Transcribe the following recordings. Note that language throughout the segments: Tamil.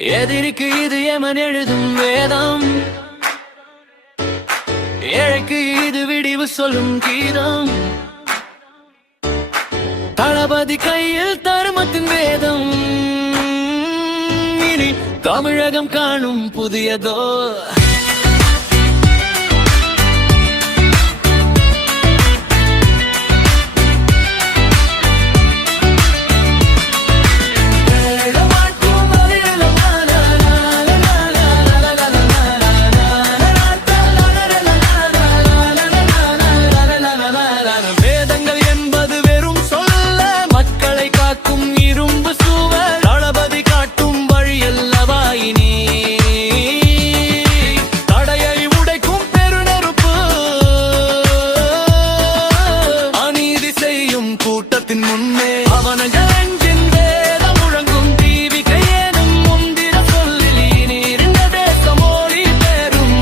எதிரிக்கு இது எமன் எழுதும் வேதம், ஏழைக்கு இது விடிவு சொல்லும் கீதம். தளபதி கையில் தர்மத்தின் வேதம், இனி தமிழகம் காணும் புதியதோ. கூட்டத்தின் முன்னே அவனஜின் வேதம் முழங்கும் தீவிகை ஏனும் முந்திர சொல்லில் நீரிந்த தேசமோடி பெறும்.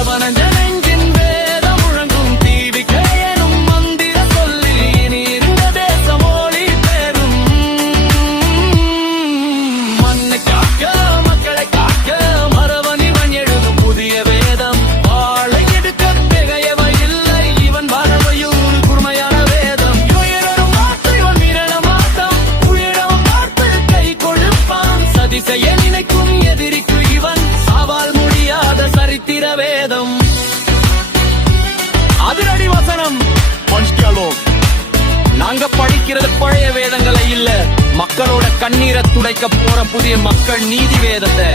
அவனஜின் வேதம் முழங்கும் தீவிகை ஏனும் மந்திர சொல்லில் நீரிந்த தேசமோடி பெறும். மண்ணை காக்க மக்களை காக்க மரவனிவன் எழுதும் புதிய வேதம். வாழை எடுக்க பெகையவை இல்லை இவன் வரவையும் திசைய நினைக்கும் எதிரிக்கு இவன் சவால் முடியாத சரித்திர வேதம். அதிரடி வசனம். நாங்க படிக்கிறது பழைய வேதங்களை இல்ல, மக்களோட கண்ணீரை துடைக்க போற புதிய மக்கள் நீதி வேதத்தை.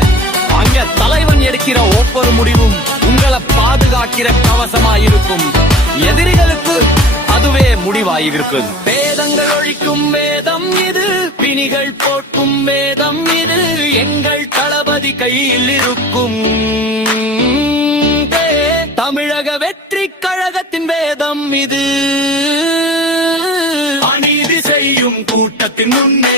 அங்க தலைவன் எடுக்கிற ஒவ்வொரு முடிவும் உங்களை பாதுகாக்கிற கவசமாயிருக்கும். எதிரிகளுக்கு அதுவே முடிவாயிருக்கும். வேதங்கள் ஒழிக்கும் வேதம் இது, பிணிகள் போட்டும் வேதம் இது, எங்கள் தளபதி கையில் இருக்கும். தமிழக வெற்றி கழகத்தின் வேதம் இது. அநீதி செய்யும் கூட்டத்தின் முன்னே